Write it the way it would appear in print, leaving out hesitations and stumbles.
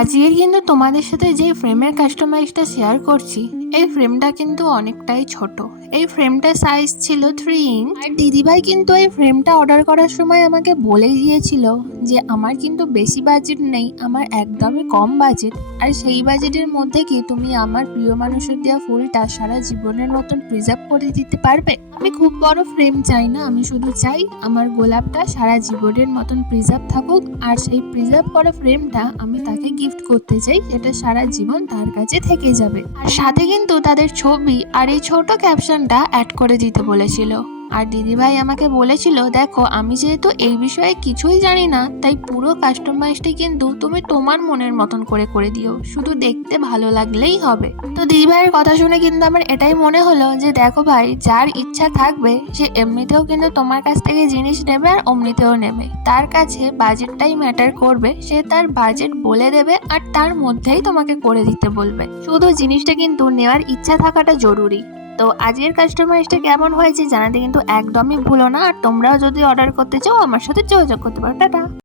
আজকের কিন্তু তোমাদের সাথে যে ফ্রেমের কাস্টমাইজটা শেয়ার করছি, এই ফ্রেমটা কিন্তু অনেকটাই ছোট। এই ফ্রেমটার সাইজ ছিল 3 ইঞ্চ। আর দিদিভাই কিন্তু এই ফ্রেমটা অর্ডার করার সময় আমাকে বলেই দিয়েছিল যে আমার কিন্তু বেশি বাজেট নেই, আমার একদমই কম বাজেট। আর সেই বাজেটের মধ্যে কি তুমি আমার প্রিয় মানুষের দেওয়া ফুলটা সারা জীবনের মতন প্রিজার্ভ করে দিতে পারবে? আমি খুব বড় ফ্রেম চাই না, আমি শুধু চাই আমার গোলাপটা সারা জীবনের মতন প্রিজার্ভ থাকুক। আর সেই প্রিজার্ভ করা ফ্রেমটা আমি তাকে গিফট করতে চাই, যেটা সারা জীবন তার কাছে থেকে যাবে। আর সাথে কিন্তু তাদের ছবি আর এই ছোট ক্যাপশনটা অ্যাড করে দিতে বলেছিল। আর দিদিভাই আমাকে বলেছিল, দেখো আমি যেহেতু এই বিষয়ে কিছুই জানি না, তাই পুরো কাস্টমাইজটা কিন্তু তুমি তোমার মনের মতন করে করে দিও, শুধু দেখতে ভালো লাগলেই হবে। তো দিদিভাইয়ের কথা শুনে কিন্তু আমার এটাই মনে হলো যে দেখো ভাই, যার ইচ্ছা থাকবে সে এমনিতেও কিন্তু তোমার কাছ থেকে জিনিস নেবে আর অমনিতেও নেবে। তার কাছে বাজেটটাই ম্যাটার করবে, সে তার বাজেট বলে দেবে আর তার মধ্যেই তোমাকে করে দিতে বলবে। শুধু জিনিসটা কিন্তু নেওয়ার ইচ্ছা থাকাটা জরুরি। তো আজকের কাস্টমাইজটা কেমন হয়েছে জানাতে কিন্তু একদমই ভুলো না। আর তোমরাও যদি অর্ডার করতে চাও আমার সাথে যোগাযোগ করতে পারো। টাটা।